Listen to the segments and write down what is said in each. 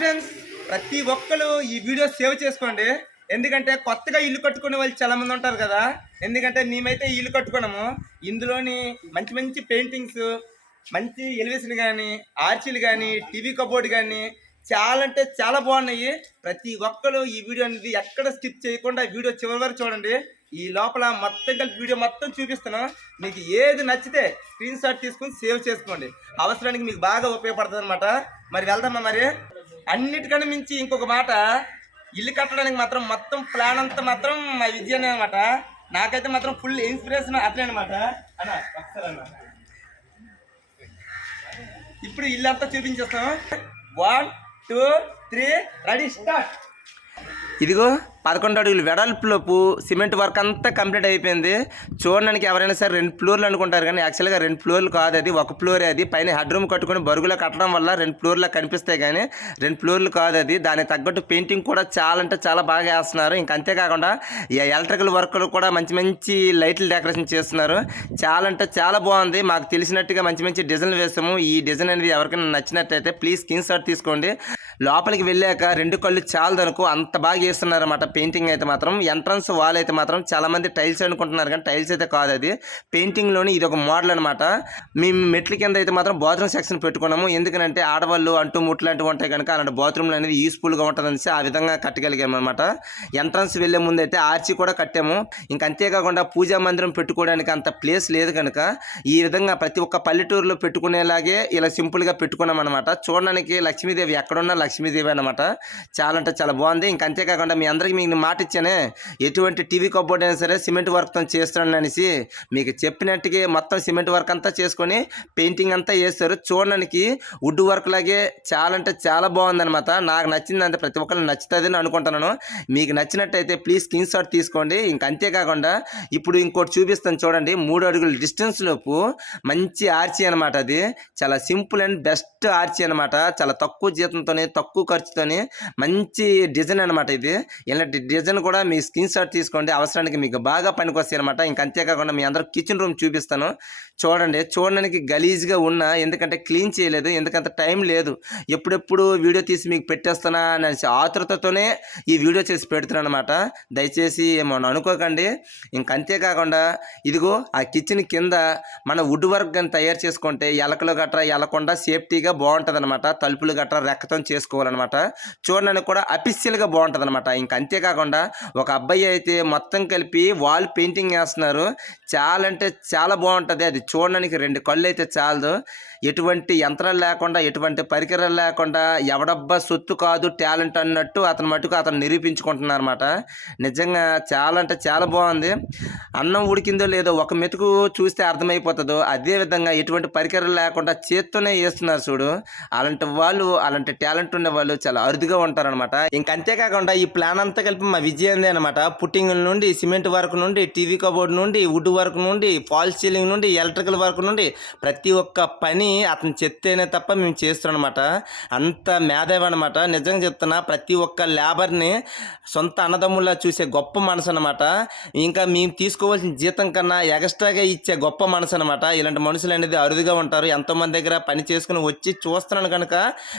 Friends, ప్రతి ఒక్కరు ఈ వీడియో సేవ్ చేసుకోండి. ఎందుకంటే కొత్తగా ఇల్లు కట్టుకునే వాళ్ళు చాలా మంది ఉంటారు కదా. ఎందుకంటే మేమైతే ఇల్లు కట్టుకున్నాము. ఇందులోని మంచి మంచి పెయింటింగ్స్, మంచి ఎలివేషన్ కానీ, ఆర్చీలు కానీ, టీవీ కబోర్డ్ కానీ చాలా అంటే చాలా బాగున్నాయి. ప్రతి ఒక్కరు ఈ వీడియో అనేది ఎక్కడ స్కిప్ చేయకుండా వీడియో చివరి వరకు చూడండి. ఈ లోపల మొత్తం కలిపి వీడియో మొత్తం చూపిస్తాను. మీకు ఏది నచ్చితే స్క్రీన్ షాట్ తీసుకుని సేవ్ చేసుకోండి. అవసరానికి మీకు బాగా ఉపయోగపడుతుంది అనమాట. మరి వెళ్దామా? మరి అన్నిటికన్నా మించి ఇంకొక మాట, ఇల్లు కట్టడానికి మాత్రం మొత్తం ప్లాన్ అంతా మాత్రం మా విజయనే అనమాట. నాకైతే మాత్రం ఫుల్ ఇన్స్పిరేషన్ అతనే అనమాట. అన్న ఒకసారి అన్న, ఇప్పుడు ఇల్లు అంతా చూపించేస్తాం. 1 2 3 రెడీ స్టార్ట్. ఇదిగో 11 అడుగులు వెడల్పులోపు సిమెంట్ వర్క్ అంతా కంప్లీట్ అయిపోయింది. చూడడానికి ఎవరైనా సరే 2 ఫ్లోర్లు అనుకుంటారు, కానీ యాక్చువల్గా 2 ఫ్లోర్లు కాదు, అది 1 ఫ్లోరే. అది పైన హెడ్ రూమ్ కట్టుకుని బరుగులో కట్టడం వల్ల 2 ఫ్లోర్లా కనిపిస్తాయి, కానీ 2 ఫ్లోర్లు కాదు అది. దానికి తగ్గట్టు పెయింటింగ్ కూడా చాలా అంటే చాలా బాగా వేస్తున్నారు. ఇంక అంతేకాకుండా ఈ ఎలక్ట్రికల్ వర్క్లు కూడా మంచి మంచి లైట్లు డెకరేషన్ చేస్తున్నారు. చాలా అంటే చాలా బాగుంది. మాకు తెలిసినట్టుగా మంచి మంచి డిజైన్లు వేస్తాము. ఈ డిజైన్ అనేది ఎవరికైనా నచ్చినట్టయితే ప్లీజ్ స్క్రీన్ షాట్ తీసుకోండి. లోపలికి వెళ్ళాక 2 కళ్ళు చాలదనుకో అంత బాగా వేస్తున్నారు అన్నమాట. పెయింటింగ్ అయితే మాత్రం ఎంట్రన్స్ వాల్ అయితే మాత్రం చాలా మంది టైల్స్ అనుకుంటున్నారు, కానీ టైల్స్ అయితే కాదు, అది పెయింటింగ్లోని ఇది ఒక మోడల్ అనమాట. మేము మెట్ల కింద అయితే మాత్రం బాత్రూమ్ సెక్షన్ పెట్టుకున్నాము. ఎందుకంటే ఆడవాళ్ళు అంటూ ముట్లు లాంటివి ఉంటాయి కనుక అలాంటి బాత్రూమ్లు అనేది యూస్ఫుల్గా ఉంటుంది అనేసి ఆ విధంగా కట్టగలిగాము అనమాట. ఎంట్రన్స్ వెళ్ళే ముందు అయితే ఆర్చి కూడా కట్టాము. ఇంక అంతేకాకుండా పూజా మందిరం పెట్టుకోవడానికి అంత ప్లేస్ లేదు కనుక ఈ విధంగా ప్రతి ఒక్క పల్లెటూరులో పెట్టుకునేలాగే ఇలా సింపుల్గా పెట్టుకున్నాం అనమాట. చూడడానికి లక్ష్మీదేవి ఎక్కడున్నా లక్ష్మీదేవి అనమాట. చాలా అంటే చాలా బాగుంది. ఇంక అంతేకాకుండా మీ అందరికీ మీకు మాట ఇచ్చానే, ఎటువంటి టీవీ కబోర్డ్ అయినా సరే సిమెంట్ వర్క్తో చేస్తాను అనేసి మీకు చెప్పినట్టుగా మొత్తం సిమెంట్ వర్క్ అంతా చేసుకొని పెయింటింగ్ అంతా వేస్తారు. చూడడానికి వుడ్ వర్క్ లాగే చాలా అంటే చాలా బాగుందనమాట. నాకు నచ్చింది అంతే, ప్రతి ఒక్కరికి నచ్చుతుంది అని అనుకుంటున్నాను. మీకు నచ్చినట్టయితే ప్లీజ్ స్క్రీన్ షాట్ తీసుకోండి. ఇంక అంతేకాకుండా ఇప్పుడు ఇంకోటి చూపిస్తాను చూడండి. 3 అడుగుల డిస్టెన్స్ లోపు మంచి ఆర్చి అనమాట. అది చాలా సింపుల్ అండ్ బెస్ట్ ఆర్చి అనమాట. చాలా తక్కువ జీతంతోనే తక్కువ ఖర్చుతోనే మంచి డిజైన్ అనమాట. ఇది ఇలాంటి డిజైన్ కూడా మీ స్క్రీన్ షాట్ తీసుకోండి, అవసరానికి మీకు బాగా పనికొస్తాయి అనమాట. ఇంక అంతేకాకుండా మీ అందరూ కిచెన్ రూమ్ చూపిస్తాను చూడండి. చూడడానికి గలీజ్గా ఉన్నా, ఎందుకంటే క్లీన్ చేయలేదు, ఎందుకంటే టైం లేదు. ఎప్పుడెప్పుడు వీడియో తీసి మీకు పెట్టేస్తానా అనేసి ఆతృతతోనే ఈ వీడియో చేసి పెడుతున్నాను అనమాట. దయచేసి ఏమన్నా అనుకోకండి. ఇంక అంతేకాకుండా ఇదిగో ఆ కిచెన్ కింద మన వుడ్ వర్క్ కానీ తయారు చేసుకుంటే ఎలకలు గట్రా ఎలకుండా సేఫ్టీగా బాగుంటుంది అనమాట. తలుపులు గట్రా రెక్కతో చేసుకోవాలన్నమాట. చూడడానికి కూడా అఫీషియల్గా బాగుంటుంది అనమాట. ఇంక అంతేకాకుండా ఒక అబ్బాయి అయితే మొత్తం కలిపి వాల్ పెయింటింగ్ వేస్తున్నారు. చాలా అంటే చాలా బాగుంటుంది. అది చూడడానికి 2 కళ్ళు అయితే చాలదు. ఎటువంటి యంత్రాలు లేకుండా, ఎటువంటి పరికరాలు లేకుండా, ఎవడబ్బా సొత్తు కాదు టాలెంట్ అన్నట్టు అతను మటుకు అతను నిరూపించుకుంటున్నారు అనమాట. నిజంగా చాలా అంటే చాలా బాగుంది. అన్నం ఉడికిందో లేదో ఒక మెతుకు చూస్తే అర్థమైపోతుందో అదేవిధంగా ఎటువంటి పరికరాలు లేకుండా చేత్తోనే వేస్తున్నారు చూడు. అలాంటి వాళ్ళు, అలాంటి టాలెంట్ ఉన్న వాళ్ళు చాలా అరుదుగా ఉంటారనమాట. ఇంక అంతేకాకుండా ఈ ప్లాన్ అంతా కలిపి మా విజయందే అనమాట. పుట్టింగ్ నుండి, సిమెంట్ వర్క్ నుండి, టీవీ కబోర్డ్ నుండి, వుడ్ వర్క్ నుండి, ఫాల్ సీలింగ్ నుండి, ఎలక్ట్రికల్ వర్క్ నుండి ప్రతి ఒక్క పని అతను చెప్తేనే తప్ప మేము చేస్తున్నాం అనమాట. అంత మేధావి అనమాట. నిజంగా చెప్తున్నా, ప్రతి ఒక్క లేబర్ని సొంత అన్నదమ్ముల్లా చూసే గొప్ప మనసు అనమాట. ఇంకా మేము తీసుకోవాల్సిన జీతం కన్నా ఎక్స్ట్రాగా ఇచ్చే గొప్ప మనసు అనమాట. ఇలాంటి మనుషులు అనేది అరుదుగా ఉంటారు. ఎంతోమంది దగ్గర పని చేసుకుని వచ్చి చూస్తున్నాను కనుక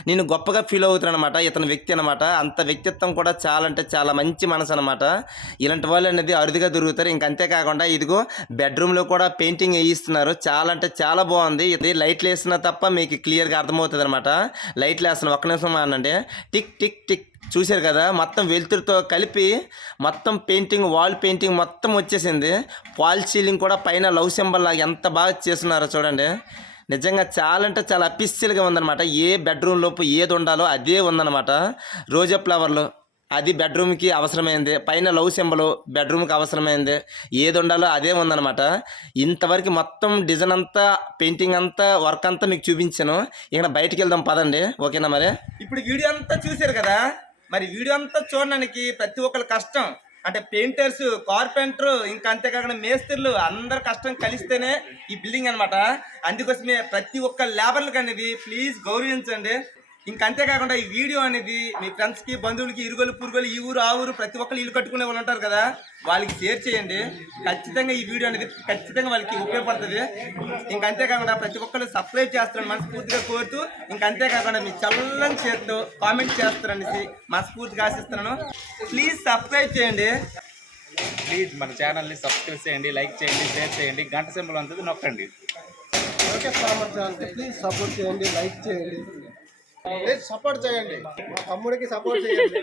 నేను గొప్పగా ఫీల్ అవుతున్నాను అనమాట. ఇతని వ్యక్తి అనమాట. అంత వ్యక్తిత్వం కూడా చాలా అంటే చాలా మంచి మనసు అనమాట. ఇలాంటి వాళ్ళు అనేది అరుదుగా దొరుకుతారు. ఇంక అంతేకాకుండా ఇదిగో బెడ్రూమ్లో కూడా పెయింటింగ్ వేయిస్తున్నారు. చాలా అంటే చాలా బాగుంది. ఇది లైట్లు వేసినా తప్ప మీకు క్లియర్గా అర్థమవుతుంది అనమాట. లైట్లు వేస్తున్నాను, ఒక్క నిమిషం అనండి. టిక్ టిక్ టిక్ చూశారు కదా, మొత్తం వెలుతురుతో కలిపి మొత్తం పెయింటింగ్, వాల్ పెయింటింగ్ మొత్తం వచ్చేసింది. వాల్ సీలింగ్ కూడా పైన లవ్ సింబల్ లాగా ఎంత బాగా చేస్తున్నారో చూడండి. నిజంగా చాలా అంటే చాలా అఫీషియల్గా ఉందన్నమాట. ఏ బెడ్రూమ్ లోపు ఏది ఉండాలో అదే ఉందన్నమాట. రోజా ఫ్లవర్లు అది బెడ్రూమ్కి అవసరమైంది, పైన లవ్ సింబల్ బెడ్రూమ్కి అవసరమైంది, ఏది ఉండాలో అదే ఉందన్నమాట. ఇంతవరకు మొత్తం డిజైన్ అంతా, పెయింటింగ్ అంతా, వర్క్ అంతా మీకు చూపించాను. ఇక్కడ బయటికి వెళ్దాం పదండి. ఓకేనా? మరి ఇప్పుడు వీడియో అంతా చూశారు కదా. మరి వీడియో అంతా చూడడానికి ప్రతి ఒక్కరి కష్టం అంటే పెయింటర్స్, కార్పెంటర్, ఇంకా అంతేకాకుండా మేస్త్రులు అందరు కష్టం కలిస్తేనే ఈ బిల్డింగ్ అనమాట. అందుకోసమే ప్రతి ఒక్క లేబర్లకు అనేది ప్లీజ్ గౌరవించండి. ఇంక అంతేకాకుండా ఈ వీడియో అనేది మీ ఫ్రెండ్స్కి, బంధువులకి, ఇరుగులు పురుగులు, ఈ ఊరు ఆ ఊరు ప్రతి ఒక్కరు ఇల్లు కట్టుకునే వాళ్ళు ఉంటారు కదా, వాళ్ళకి షేర్ చేయండి. ఖచ్చితంగా ఈ వీడియో అనేది ఖచ్చితంగా వాళ్ళకి ఉపయోగపడుతుంది. ఇంక అంతేకాకుండా ప్రతి ఒక్కరు సబ్స్క్రైబ్ చేస్తారని మనస్ఫూర్తిగా కోరుతూ, ఇంక అంతేకాకుండా మీ చల్లని చేతితో కామెంట్ చేస్తారనేసి మనస్ఫూర్తిగా ఆశిస్తున్నాను. ప్లీజ్ సబ్స్క్రైబ్ చేయండి. ప్లీజ్ మన ఛానల్ని సబ్స్క్రైబ్ చేయండి, లైక్ చేయండి, షేర్ చేయండి, గంట సింబల్ అంతది నొక్కండి. ఓకే ఫార్మర్ ఛానల్కి ప్లీజ్ సపోర్ట్ చేయండి, లైక్ చేయండి, ప్లీజ్ సపోర్ట్ చేయండి, మా తమ్ముడికి సపోర్ట్ చేయండి.